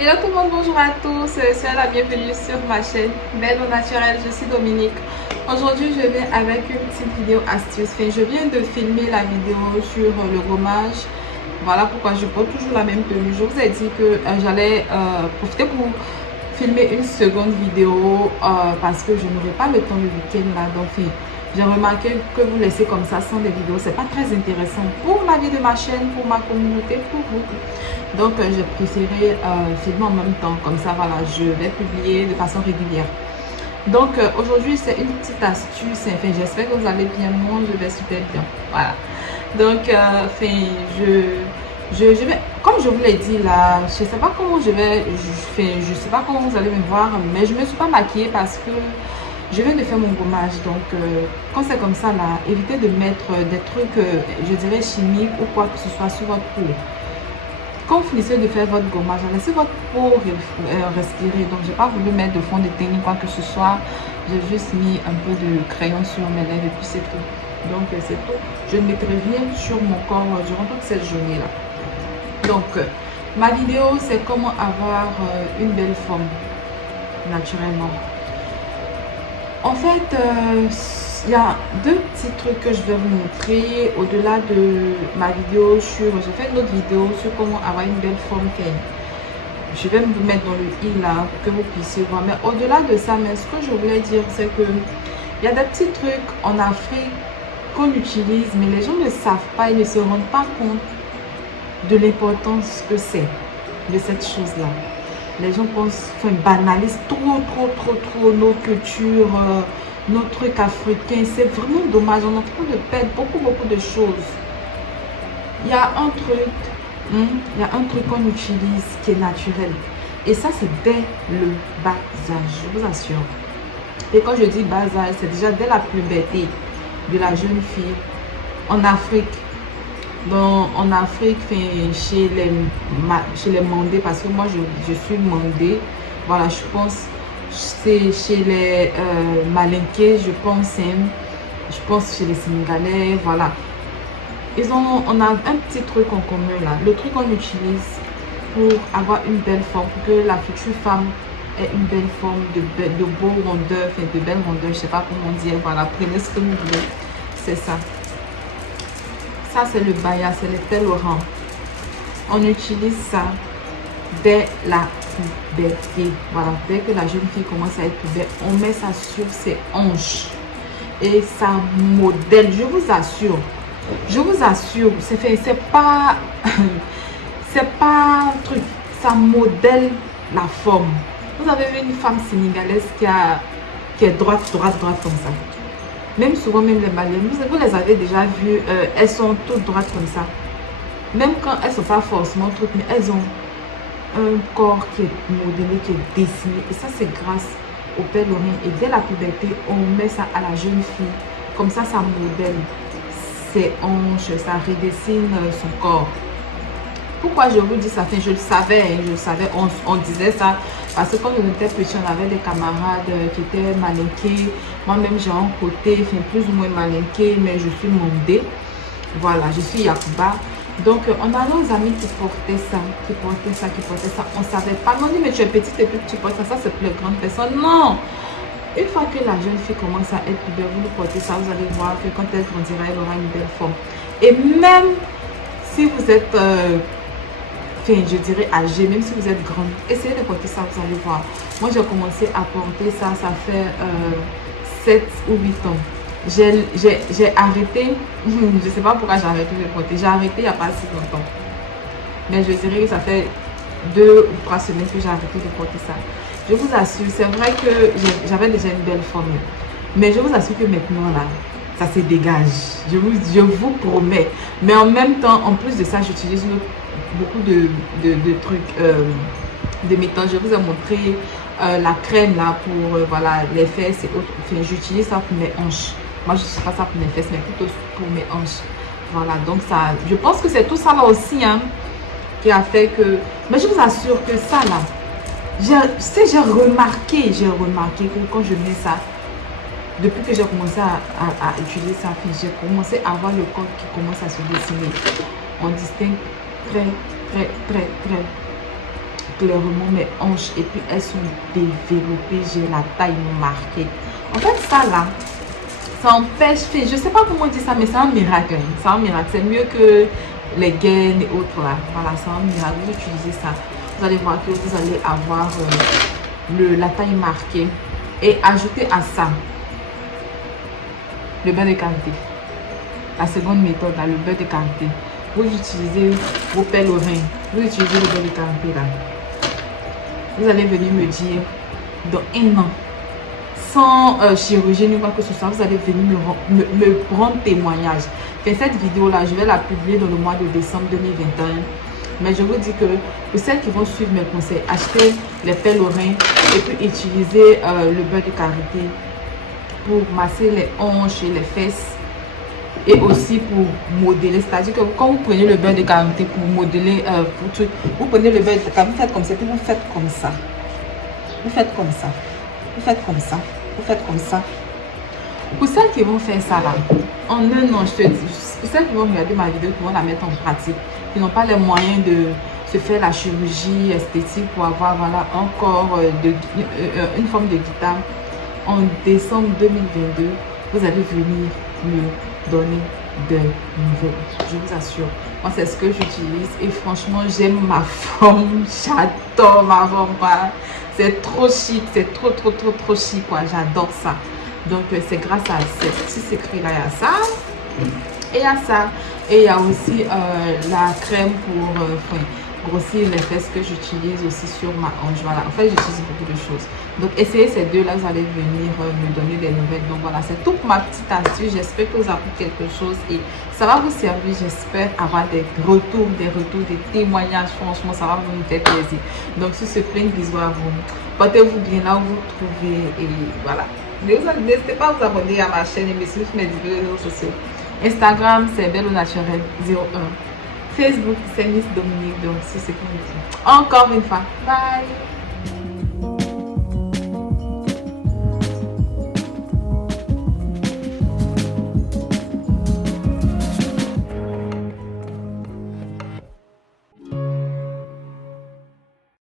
Hello tout le monde, bonjour à tous, soyez la bienvenue sur ma chaîne Belle au naturel, je suis Dominique. Aujourd'hui je viens avec une petite vidéo astuce. Je viens de filmer la vidéo sur le gommage. Voilà pourquoi je porte toujours la même tenue. Je vous ai dit que j'allais profiter pour filmer une seconde vidéo parce que je n'aurai pas le temps le week-end là. Donc j'ai remarqué que vous laissez comme ça sans des vidéos, c'est pas très intéressant pour la vie de ma chaîne, pour ma communauté, pour vous. Donc j'ai préféré filmer en même temps, comme ça voilà, je vais publier de façon régulière. Donc aujourd'hui c'est une petite astuce, enfin j'espère que vous allez bien, moi je vais super bien, voilà. Donc je vais, comme je vous l'ai dit là, je sais pas comment je sais pas comment vous allez me voir, mais je me suis pas maquillée parce que je viens de faire mon gommage. Donc quand c'est comme ça là, évitez de mettre des trucs, je dirais chimiques ou quoi que ce soit sur votre peau. Quand vous finissez de faire votre gommage, laissez votre peau respirer. Donc j'ai pas voulu mettre de fond de teint ni quoi que ce soit. J'ai juste mis un peu de crayon sur mes lèvres et puis c'est tout. Donc c'est tout. Je ne mettrai rien sur mon corps durant toute cette journée là. Donc ma vidéo c'est comment avoir une belle forme naturellement. En fait, il y a deux petits trucs que je vais vous montrer au-delà de ma vidéo sur... J'ai fait une autre vidéo sur comment avoir une belle forme. Je vais vous mettre dans le i là pour que vous puissiez voir. Mais au-delà de ça, mais ce que je voulais dire, c'est que il y a des petits trucs en Afrique qu'on utilise, mais les gens ne savent pas, ils ne se rendent pas compte de l'importance que c'est de cette chose-là. Les gens pensent, enfin, banalisent trop nos cultures, nos trucs africains. C'est vraiment dommage. On est en train de perdre beaucoup de choses. Il y a un truc, il y a un truc qu'on utilise qui est naturel. Et ça, c'est dès le bas âge, je vous assure. Et quand je dis bas âge, c'est déjà dès la puberté de la jeune fille en Afrique. Donc, en Afrique, chez les Mandés, parce que moi je suis Mandé, voilà, je pense c'est chez les Malinqués, je pense chez les Sénégalais, voilà. On a un petit truc en commun là, le truc qu'on utilise pour avoir une belle forme, pour que la future femme ait une belle forme, de beau rondeur, de belle rondeur, je sais pas comment dire, voilà, prenez ce que vous voulez, c'est ça. Ça, c'est le baya, c'est le tel orange. On utilise ça dès la puberté. Voilà, dès que la jeune fille commence à être puberté, on met ça sur ses hanches. Et ça modèle, je vous assure. Je vous assure, c'est pas... c'est pas un truc. Ça modèle la forme. Vous avez vu une femme sénégalaise qui est droite comme ça. Même souvent, même les Maliennes, vous les avez déjà vues, elles sont toutes droites comme ça. Même quand elles ne sont pas forcément toutes, mais elles ont un corps qui est modelé, qui est dessiné. Et ça, c'est grâce au pèlerin. Et dès la puberté, on met ça à la jeune fille. Comme ça modèle ses hanches, ça redessine son corps. Pourquoi je vous dis ça? Je le savais, on disait ça. Parce que quand on était petit, on avait des camarades qui étaient malinqués. Moi-même, j'ai un côté, plus ou moins malinqué, mais je suis mondée. Voilà, je suis Yakuba. Donc, on a nos amis qui portaient ça. On ne savait pas. On dit, mais tu es petite et puis tu portes ça, c'est pour les grandes personnes. Non! Une fois que la jeune fille commence à être belle, vous portez ça, vous allez voir que quand elle grandira, elle aura une belle forme. Et même si vous êtes... je dirais âgé, même si vous êtes grande, essayez de porter ça, vous allez voir. Moi, j'ai commencé à porter ça, ça fait 7 ou 8 ans. J'ai arrêté, je ne sais pas pourquoi j'ai arrêté de porter. J'ai arrêté il n'y a pas si longtemps. Mais je dirais que ça fait 2 ou 3 semaines que j'ai arrêté de porter ça. Je vous assure, c'est vrai que j'avais déjà une belle forme. Mais je vous assure que maintenant, là, ça se dégage. Je vous promets. Mais en même temps, en plus de ça, j'utilise beaucoup de trucs, de méthodes. Je vous ai montré la crème là pour voilà, les fesses et autres. J'utilise ça pour mes hanches. Moi, je ne sais pas ça pour mes fesses, mais plutôt pour mes hanches. Voilà, donc ça, je pense que c'est tout ça là aussi qui a fait que... Mais je vous assure que ça là, j'ai remarqué que quand je mets ça, depuis que j'ai commencé à utiliser ça, j'ai commencé à voir le corps qui commence à se dessiner. On distingue clairement mes hanches et puis elles sont développées, j'ai la taille marquée. En fait ça là, ça empêche, je sais pas comment dire ça, mais c'est un miracle, hein. C'est un miracle, c'est mieux que les gaines et autres là. Voilà, c'est un miracle, vous utilisez ça, vous allez voir que vous allez avoir la taille marquée. Et ajoutez à ça le beurre de karité. La seconde méthode là, le beurre de karité. Vous utilisez vos pelles au rein, vous utilisez le beurre de karité là. Vous allez venir me dire dans un an, sans chirurgie ni quoi que ce soit, vous allez venir me rendre témoignage. Et cette vidéo là, je vais la publier dans le mois de décembre 2021. Mais je vous dis que pour celles qui vont suivre mes conseils, achetez les pelles au rein et puis utilisez le beurre de karité pour masser les hanches et les fesses et aussi pour modeler. C'est-à-dire que quand vous prenez le beurre de karité pour modeler, vous prenez le beurre de karité, vous faites comme ça, puis vous faites comme ça. Vous faites comme ça. Vous faites comme ça. Vous faites comme ça. Pour celles qui vont faire ça là, en un an, je te dis, pour celles qui vont regarder ma vidéo, qui vont la mettre en pratique, qui n'ont pas les moyens de se faire la chirurgie esthétique pour avoir voilà, un corps, une forme de guitare, en décembre 2022, vous allez venir me donner de nouvelles. Je vous assure. Moi, c'est ce que j'utilise et franchement, j'aime ma forme. J'adore ma forme. C'est trop chic. C'est trop chic. J'adore ça. Donc, c'est grâce à ces petits secrets-là. Il y a ça. Et il y a ça. Et il y a aussi la crème pour grossir les fesses que j'utilise aussi sur ma hanche. Voilà. En fait, j'utilise beaucoup de choses. Donc, essayez ces deux-là. Vous allez venir me donner des nouvelles. Donc, voilà. C'est toute ma petite astuce. J'espère que vous avez appris quelque chose. Et ça va vous servir. J'espère avoir des retours, des témoignages. Franchement, ça va vous faire plaisir. Donc, sur ce, plein de bisous à vous. Portez-vous bien là où vous vous trouvez. Et voilà. N'hésitez pas à vous abonner à ma chaîne et me suivre sur mes réseaux sociaux. Instagram, c'est Belle au Naturel 01. Facebook, c'est Miss Dominique. Donc, c'est ce que je dis. Encore une fois, bye!